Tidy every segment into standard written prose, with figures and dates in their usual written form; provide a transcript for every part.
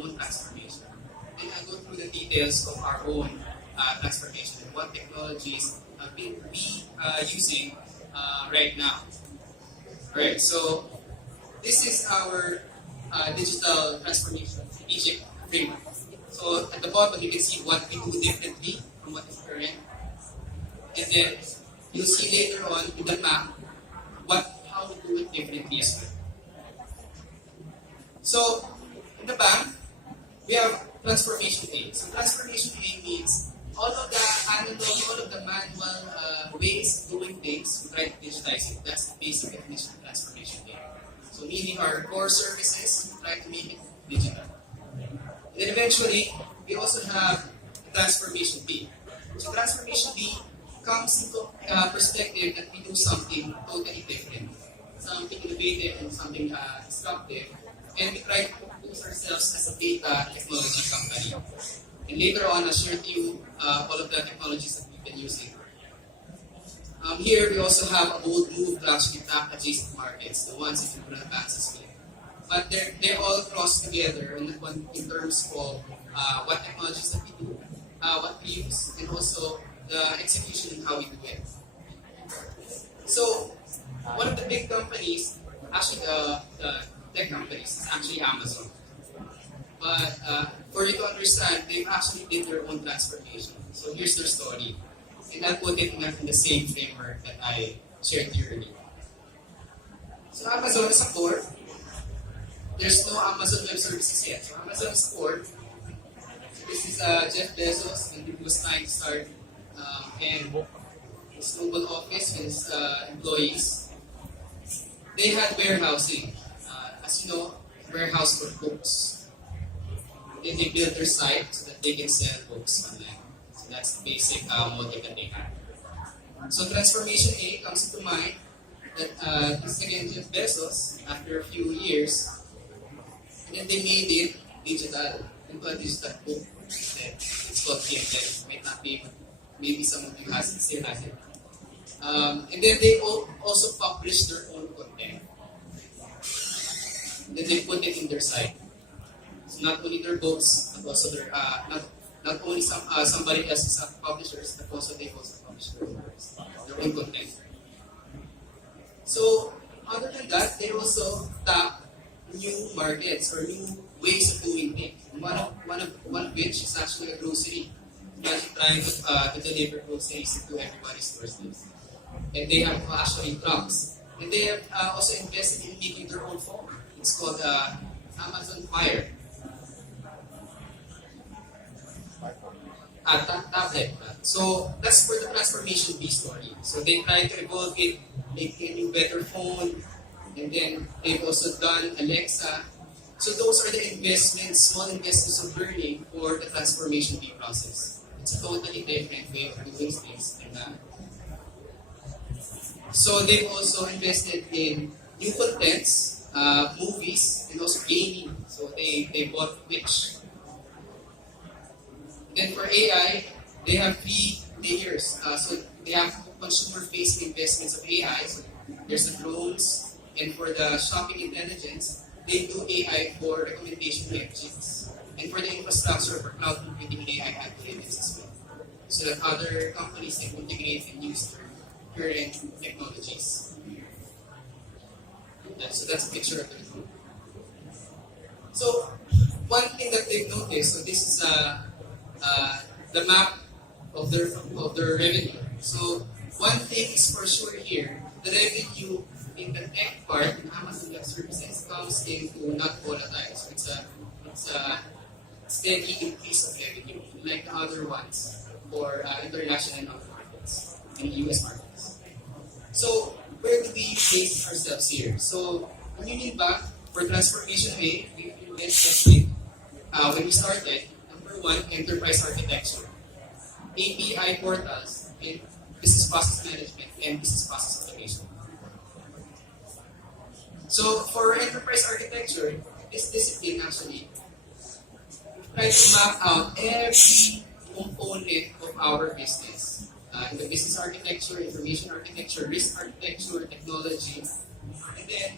own transformation. And I'll go through the details of our own transformation and what technologies we using right now. Alright, so this is our digital transformation strategic framework. So at the bottom, you can see what we do differently from what is current. And then you'll see later on in the map how we do it differently as well. So in the bank, we have transformation A. So transformation A means all of the analog, all of the manual ways of doing things, we try to digitize it. That's the basic definition of transformation A. So meaning our core services, we try to make it digital. And then eventually, we also have transformation B. So transformation B comes into perspective that we do something totally different, something innovative and something disruptive, and we try to pose ourselves as a data technology company. And later on, I'll share to you all of the technologies that we've been using. Here, we also have a bold move to actually tap adjacent markets, the ones that we could have access with. But they're all crossed together in terms of what technologies that we do, what we use, and also the execution and how we do it. So, one of the big companies, actually the tech companies, is actually Amazon. But for you to understand, they've actually did their own transformation. So here's their story. And I'll put it in the same framework that I shared to you earlier. So Amazon is a core. There's no Amazon Web Services yet. So Amazon is core. This is Jeff Bezos, and he was trying to start and his global office with his employees. They had warehousing. As you know, warehouse for books. Then they build their site so that they can sell books online. So that's the basic model that they have. So transformation A comes into mind that this again Jeff Bezos, after a few years, and then they made it digital into a digital book. It's called PML. Might not be, maybe some of you still has it. And then they also publish their own content. Then they put it in their site. So not only their books, but also their not only somebody else's publishers, but also they also publish their own content. So other than that, they also tap new markets or new ways of doing things. One of which is actually a grocery. Imagine trying to deliver groceries to everybody's doorsteps. And they have actually trucks. And they have also invested in making their own phone. It's called Amazon Fire. Tablet. So that's for the transformation B story. So they try to evolve it, make a new better phone, and then they've also done Alexa. So those are the investments, small investments of learning for the transformation B process. It's a totally different way of doing things than that. So they've also invested in new contents, movies, and also gaming. So they bought Twitch. Then for AI, they have 3 layers. So they have consumer-facing investments of AI. So there's the drones, and for the shopping intelligence, they do AI for recommendation engines. And for the infrastructure for cloud computing AI algorithms as well. So that other companies can integrate and use their current technologies. So that's a picture of it. So one thing that they've noticed, so this is the map of their revenue. So one thing is for sure here, the revenue in the tech part in Amazon Web Services comes into not volatile. So it's a steady increase of revenue, like the other ones for international and other markets and US markets. So where do we place ourselves here? So Unionbank for transformation A, we invested when we started. Number 1, enterprise architecture, API portals, and business process management and business process automation. So for enterprise architecture, this discipline actually try to map out every component of our business. In the business architecture, information architecture, risk architecture, technology. And then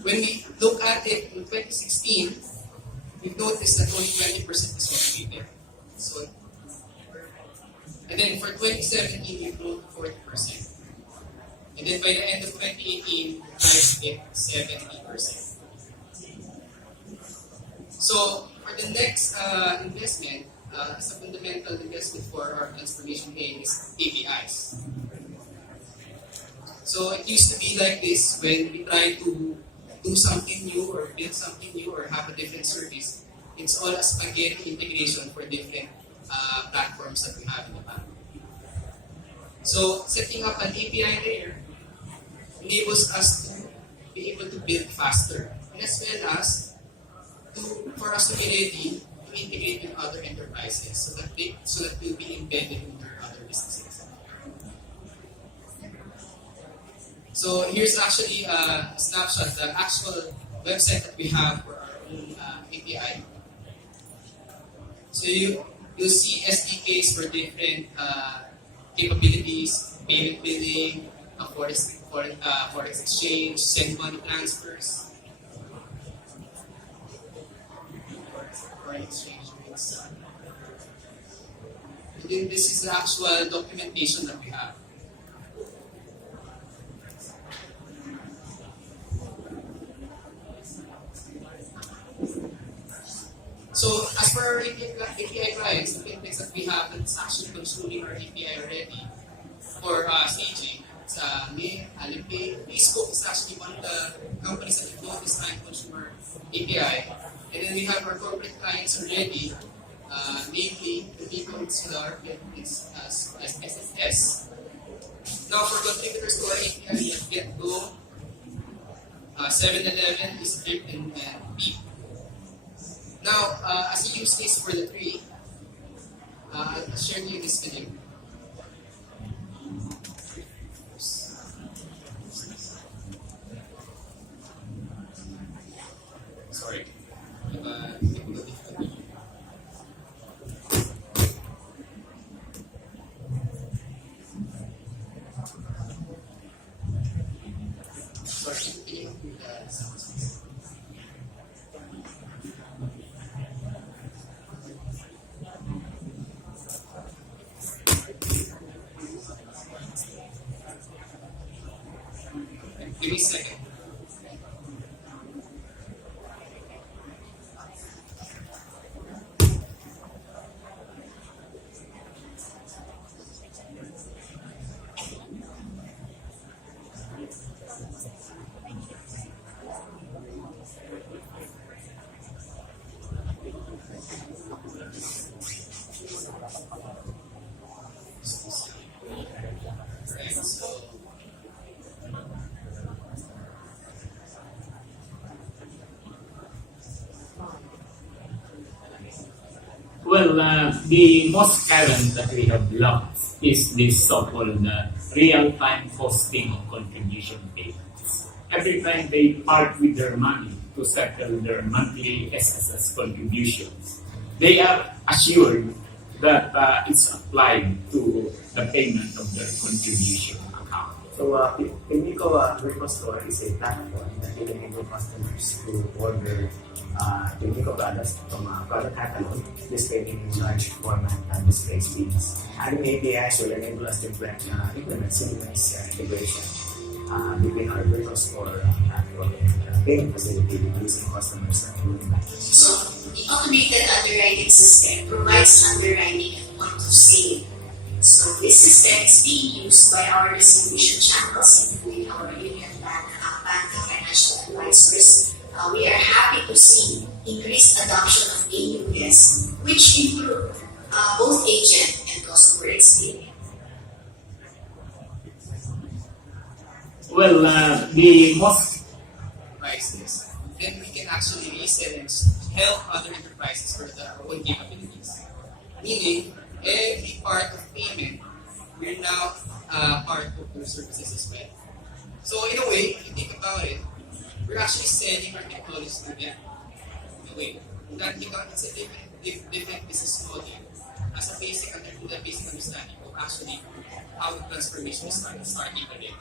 when we look at it in 2016, we notice that only 20% is automated. So, and then for 2017, we grew to 40%. And then by the end of 2018, price hit 70%. So for the next investment, as a fundamental investment for our transformation aim is APIs. So it used to be like this when we try to do something new or build something new or have a different service. It's all a spaghetti integration for different platforms that we have in the bank. So setting up an API layer enables us to be able to build faster, and as well as for us to be ready to integrate with other enterprises so that we'll be embedded in their other businesses. So here's actually a snapshot, the actual website that we have for our own API. So you'll see SDKs for different capabilities, payment billing, forex exchange, send money transfers, foreign exchange rates. And then this is the actual documentation that we have. So as for our API clients, the fintechs that we have that's actually consuming our API already for CG, it's Alipay. Facebook is actually one of the companies that we notice time consumer API. And then we have our corporate clients already, namely the Vico Insular, it's SSS. Now for contributors to our API, we have GetGo, 7-Eleven, Eastern, and Beep. Now, as a use case for the three, I'll share you this video. Sorry. Give me a second. Well, the most current that we have launched is this so-called real-time hosting of contribution payments. Every time they part with their money to settle their monthly SSS contributions, they are assured that it's applied to the payment of their contribution account. So, Pinico Virtual Store is a platform that will enable customers to order Pinico products from a product catalog displayed in large format display screens. Adding APIs will enable us to implement seamless integration between our Virtual Store platform and payment facility using customers' Unionbank. So, the automated underwriting system provides underwriting at point of sale. So, this system is being used by our distribution channels, including our Unionbank bank financial advisors. We are happy to see increased adoption of AUS, which improve both agent and customer experience. Well, the most Enterprises, then we can actually resell and help other enterprises for their own capabilities. Meaning, every part of payment, we're now part of their services as well. So in a way, if you think about it, we're actually selling our technology to them. In a way, that becomes a different business model as a basic understanding of actually how the transformation is starting today.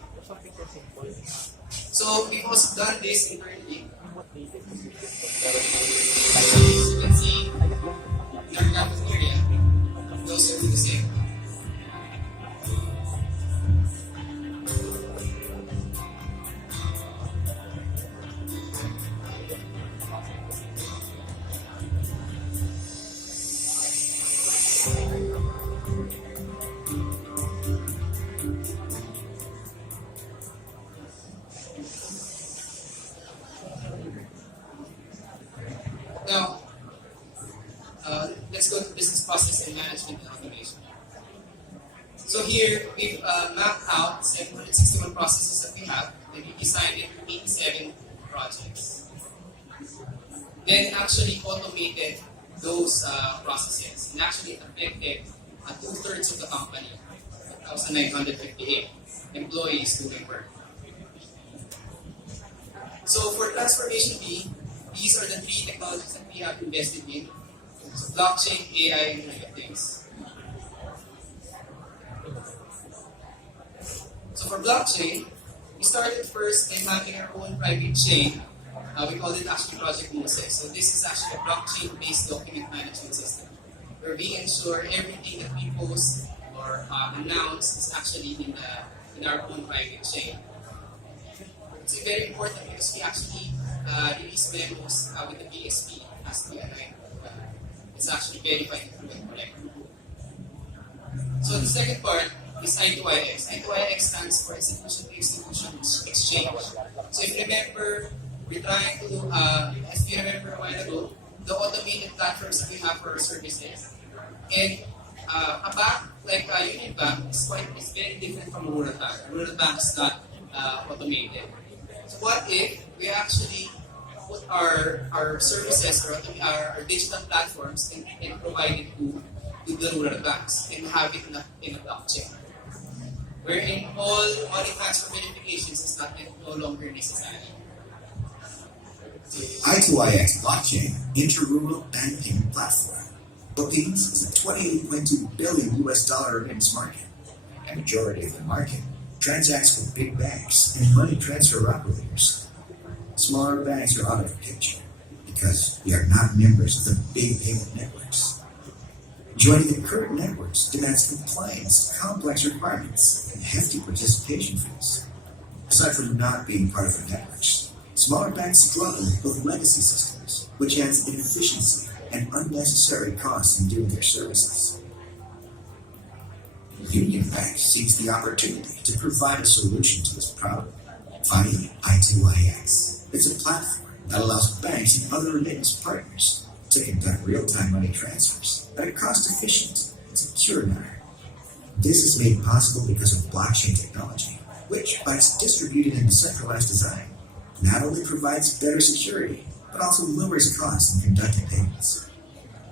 So we've also done this internally. Now, let's go to business process and management and automation. So here, we've mapped out 761 processes that we have, and we designed it to 87 projects. Then actually automated those processes, and actually it affected 2/3 of the company, 1,958 employees doing work. So for transformation B, these are the 3 technologies that we have invested in. So blockchain, AI, and Internet of Things. So for blockchain, we started first in having our own private chain. We call it actually Project Moses. So this is actually a blockchain-based document management system where we ensure everything that we post or announce is actually in our own private chain. It's very important because we actually release memos with the BSP as the it's actually verified and correct. So the second part is I2IX. I2IX stands for Institution to Institution Exchange. So if you remember, we're trying to do, as you remember a while ago, the automated platforms that we have for our services. And a bank like Unionbank is very different from a rural bank. A rural bank is not automated. So what if we actually put our services or our digital platforms and provide it to the rural banks and have it in a blockchain, wherein all money transfer verifications is no longer necessary. I2IX blockchain inter-rural bank payment platform. Philippines is a $28.2 billion remittance market. A majority of the market transacts with big banks and money transfer operators. Smaller banks are out of the picture because we are not members of the big payment networks. Joining the current networks demands compliance to complex requirements and hefty participation fees. Aside from not being part of the networks, smaller banks struggle with legacy systems, which adds inefficiency and unnecessary costs in doing their services. Unionbank seeks the opportunity to provide a solution to this problem via I2IX. It's a platform that allows banks and other remittance partners to conduct real-time money transfers at a cost-efficient and secure manner. This is made possible because of blockchain technology, which, by its distributed and decentralized design, not only provides better security, but also lowers costs in conducting payments.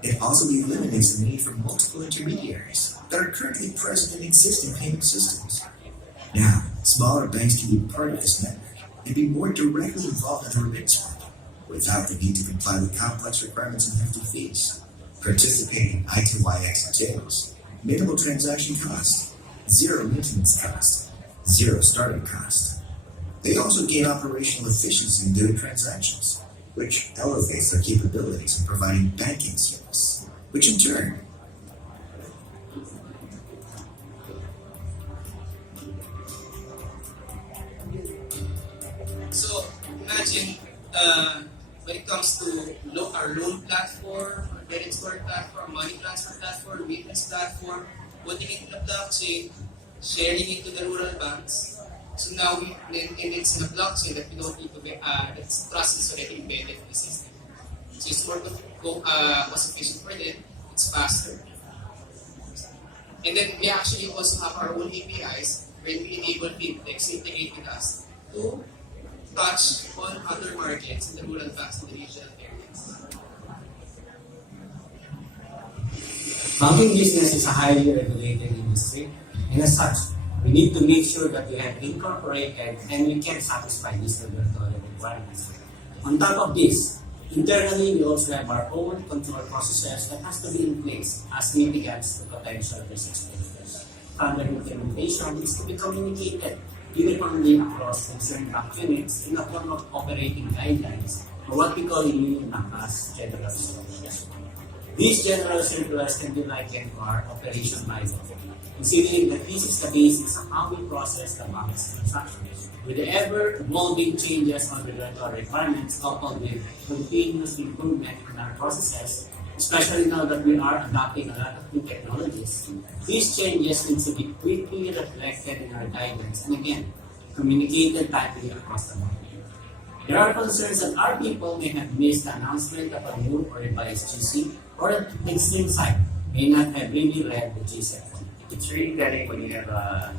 It also eliminates the need for multiple intermediaries that are currently present in existing payment systems. Now, smaller banks can be part of this network and be more directly involved in the remittance market without the need to comply with complex requirements and hefty fees. Participating in I2IX entails minimal transaction cost, zero maintenance cost, zero startup cost. They also gain operational efficiency in doing transactions, which elevates their capabilities in providing banking service, which in turn So imagine when it comes to our loan platform, our credit score platform, money transfer platform, remittance platform, putting it in the blockchain, sharing it to the rural banks. So now it's in a blockchain that we don't need to be, its process already embedded in the system. So it's more cost efficient for them, it's faster. And then we actually also have our own APIs where we enable fintechs to integrate with us to touch on other markets in the rural banks and the regional areas. Banking business is a highly regulated industry, and as such, we need to make sure that we have incorporated and we can satisfy these regulatory requirements. On top of this, internally we also have our own control processes that has to be in place as mitigates the potential risk exposures. Standard implementation is to be communicated uniformly across concerned bank units in a form of operating guidelines, or what we call in Unionbank as general circulars. These general circulars can be likened to our operation manual, considering that this is the basis of how we process the bank's transactions. With the ever-evolving changes on regulatory requirements coupled with continuous improvement in our processes, especially now that we are adopting a lot of new technologies, these changes need to be quickly reflected in our guidance and again, communicated timely across the market. There are concerns that our people may have missed the announcement of a new or revised GC, or that the extreme side may not have really read the GC. It's really telling when you have a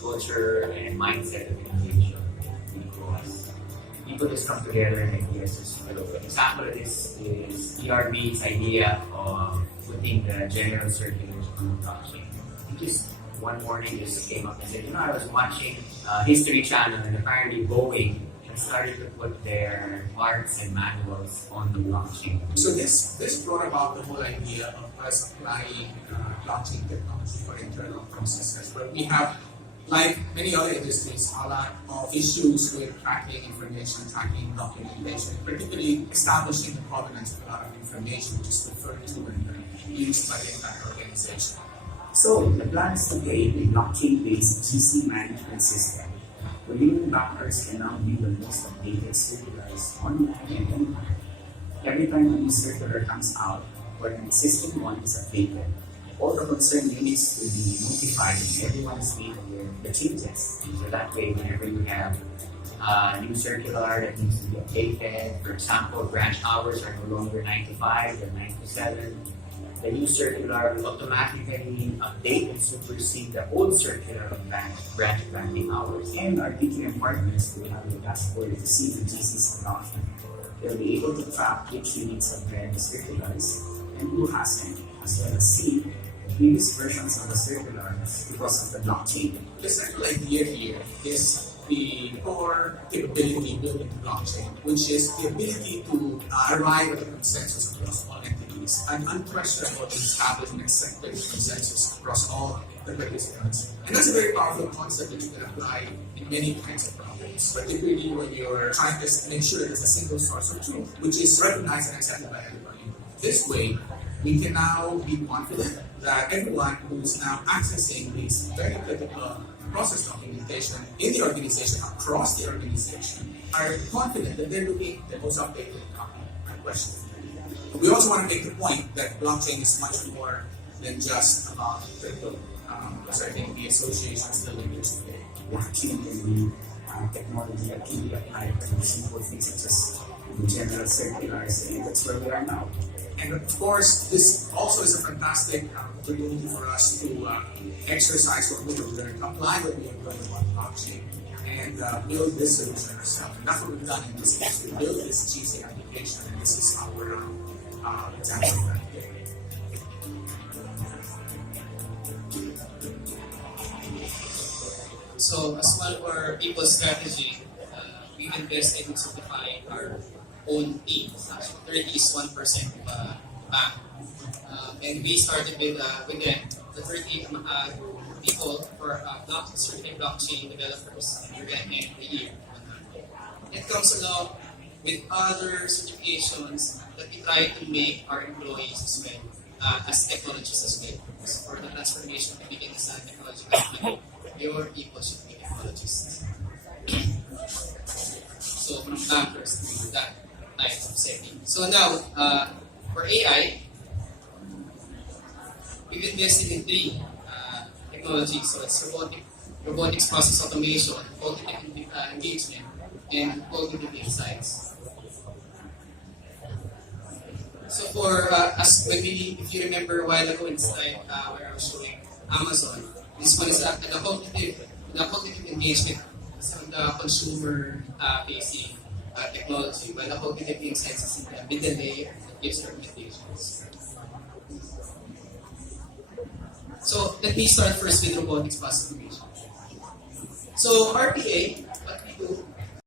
culture and mindset of innovation, because people just come together and ideas just flow. An example of this is ERB's idea of putting the general circulation on the blockchain. It just one morning just came up and said, I was watching History Channel, and apparently Boeing had started to put their parts and manuals on the blockchain. So this brought about the whole idea of us applying blockchain technology for internal processes, where we have, like many other industries, a lot of issues with tracking information, tracking documentation, particularly establishing the provenance of a lot of information which is referred to and used by the entire organization. So, the plan is to create a blockchain-based GC management system where Unionbankers can now view the most updated circulars online and anytime. Every time a new circular comes out or an existing one is updated, all the concerned units will be notified and everyone is made aware of the changes. So that way, whenever you have a new circular that needs to be updated, for example, branch hours are no longer 9 to 5, they're 9 to 7. The new circular will automatically update and supersede the old circular of branch banking hours. And our DQM partners will have a dashboard to see the GC's adoption. They'll be able to track which units have read the circulars and who hasn't, as well as see previous versions of the circulars because of the blockchain. The central idea here is the core capability built into blockchain, which is the ability to arrive at a consensus across all entities, an unquestionable and established and accepted consensus across all the participants. And that's a very powerful concept that you can apply in many kinds of problems, particularly when you're trying to make sure that there's a single source of truth, which is recognized and accepted by everybody. This way, we can now be confident that everyone who's now accessing this very critical process documentation in the organization, across the organization, are confident that they're looking at the most updated copy and question. We also want to make the point that blockchain is much more than just about crypto. So I think the association still linked today. Blockchain can be technology that can be applied to simple things such as the general circulars, and that's where we are now. And of course, this also is a fantastic opportunity for us to exercise what we have learned, apply what we have learned about blockchain, and build this solution ourselves. And that's what we've done in this case. We built this GC application, and this is our example of that. So as one of our people strategy, we've invested in simplifying our own team. Actually, 30 is 1% of bank. And we started with them, the 30 people for certified blockchain developers, and we're going to end the year. It comes along with other certifications that we try to make our employees as well, as technologists as well. Because for the transformation to begin as a technology company, your people should be technologists. So from bankers to that type of setting. So now, for AI, we've invested in three technologies. So it's robotics process automation, cognitive engagement, and cognitive insights. So for us, if you remember a while ago in slide where I was showing Amazon, this one is the cognitive engagement is on the consumer facing technology, while the cognitive insights is in the middle layer that gives recommendations. So let me start first with robotics process automation. So RPA